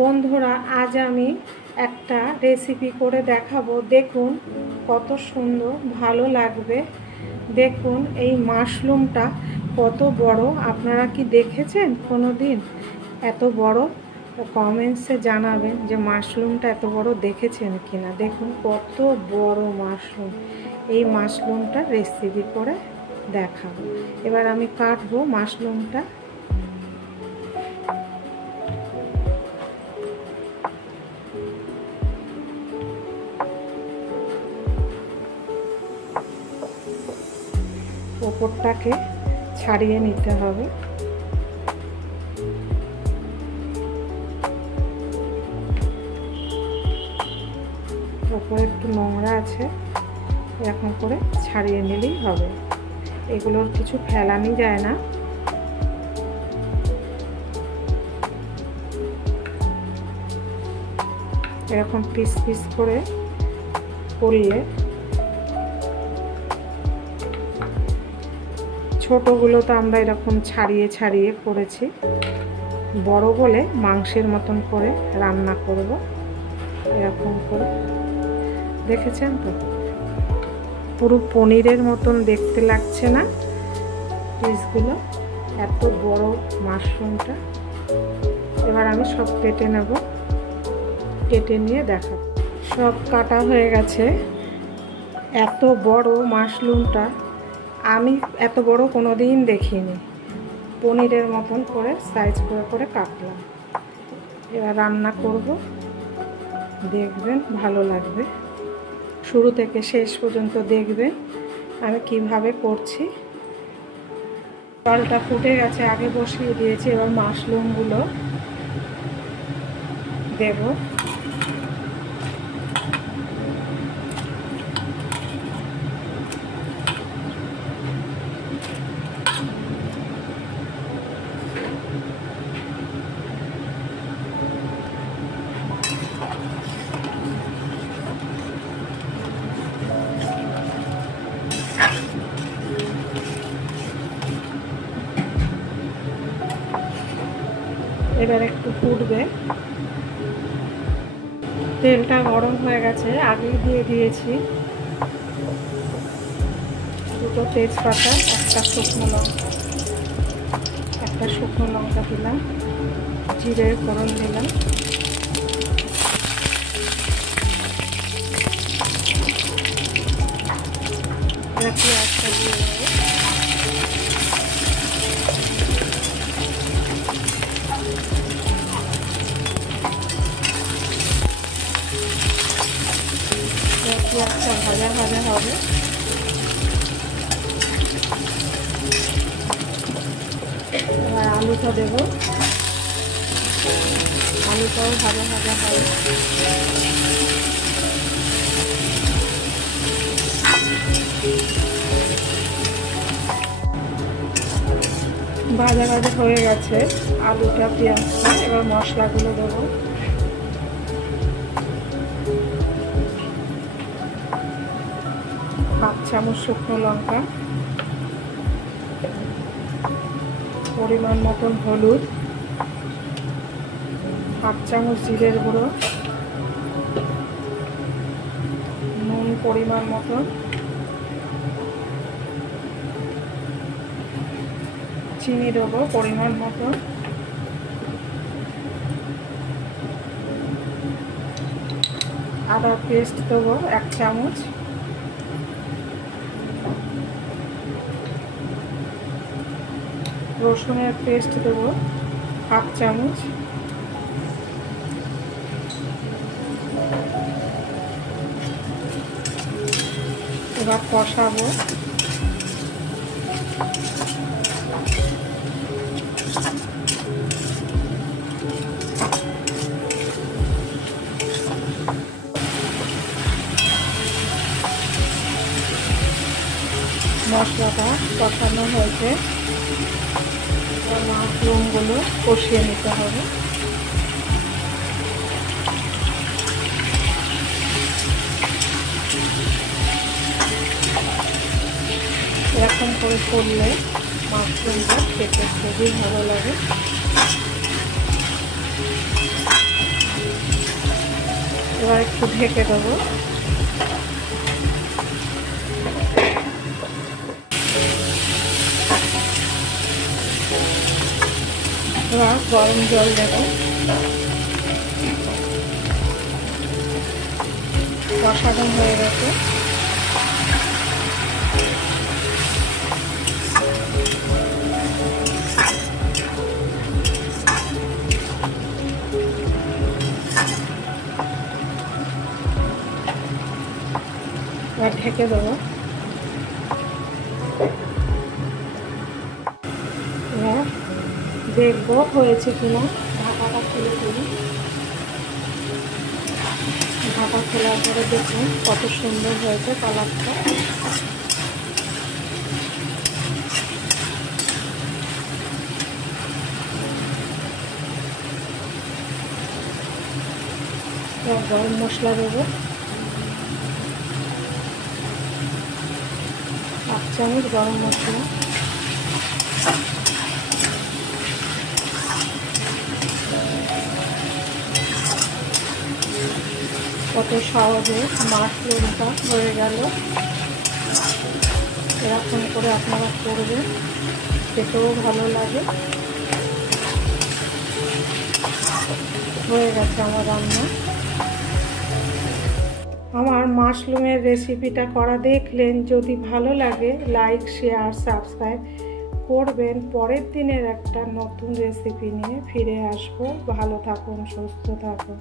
বন্ধুরা, আজ আমি একটা রেসিপি করে দেখাবো। দেখুন কত সুন্দর, ভালো লাগবে। দেখুন এই মাশরুমটা কত বড়, আপনারা কি দেখেছেন কোনো দিন এত বড়? কমেন্টসে জানাবেন যে মাশরুমটা এত বড় দেখেছেন কিনা। দেখুন কত বড় মাশরুম। এই মাশরুমটা রেসিপি করে দেখাবো। এবার আমি কাটবো মাশরুমটা। ওপরটাকে ছাড়িয়ে নিতে হবে। ওপরে একটু নোংরা আছে, এরকম করে ছাড়িয়ে নিলেই হবে। এগুলোর কিছু ফেলানি যায় না। এরকম পিস পিস করে করলে, ছোটগুলো তো আমরা এরকম ছাড়িয়ে ছাড়িয়ে করেছি, বড় বলে মাংসের মতন করে রান্না করব। এরকম করে দেখেছেন তো, পুরো পনিরের মতন দেখতে লাগছে না পিসগুলো? এত বড় মাশরুমটা। এবার আমি সব কেটে নেব, কেটে নিয়ে দেখাবো। সব কাটা হয়ে গেছে। এত বড় মাশরুমটা আমি এত বড় কোনো দিন দেখিনি। পনিরের মতন করে সাইজ করে করে কাটলাম। এবার রান্না করব, দেখবেন ভালো লাগবে। শুরু থেকে শেষ পর্যন্ত দেখবেন আমি কিভাবে করছি। জলটা ফুটে গেছে, আগে বসিয়ে দিয়েছি। এবার মাশরুমগুলো দেব। এবার একটু ফুটবে। তেলটা গরম হয়ে গেছে, আগেই দিয়ে দিয়েছি দুটো তেজপাতা, একটা শুকনো লঙ্কা দিলাম, জিরের ফোড়ন দিলাম, পেঁয়াজটা দিয়ে দেবো। পেঁয়াজটা ভাজা ভাজা হবে। এবার আলুটা দেব, আলুটাও ভাজা ভাজা হবে। ভাজা ভাজা হয়ে গেছে আলুটা, পেঁয়াজটা। এবার মশলাগুলো দেবো। হাফ চামচ শুকনো লঙ্কা, পরিমাণ মতন হলুদ, হাফ চামচ জিরের গুঁড়ো, নুন পরিমাণ মতন, চিনি দেবো পরিমাণ মতন, আদা পেস্ট দেবো 1 চামচ, রসুনের পেস্ট দেবো হাফ চামচ, এবার কষাবো। মশলাটা কষানো হয়েছে, মাশরুমগুলো কষিয়ে নিতে হবে। এরকম করে করলে মাশরুমটা খেতে খুবই ভালো লাগে। এবার একটু ঢেকে দেবো। এবার গরম জল দেবো। কষানো হয়ে গেছে। এবার ঢেকে দেবো। এবার দেখবো হয়েছে কিনা। ঢাকাটা খুলে ফেলি। ঢাকা খোলার পরে দেখুন কত সুন্দর হয়েছে কালারটা। গরম মশলা দেবো 1 চামচ গরম মশলা। কত সহজে মাশরুমটা হয়ে গেল। এরকম করে আপনারা করবেন, খেতেও ভালো লাগে। হয়ে গেছে আমার রান্না। আমার মাশরুমের রেসিপিটা করা দেখলেন, যদি ভালো লাগে লাইক শেয়ার সাবস্ক্রাইব করবেন। পরের দিনের একটা নতুন রেসিপি নিয়ে ফিরে আসবো। ভালো থাকুন, সুস্থ থাকুন।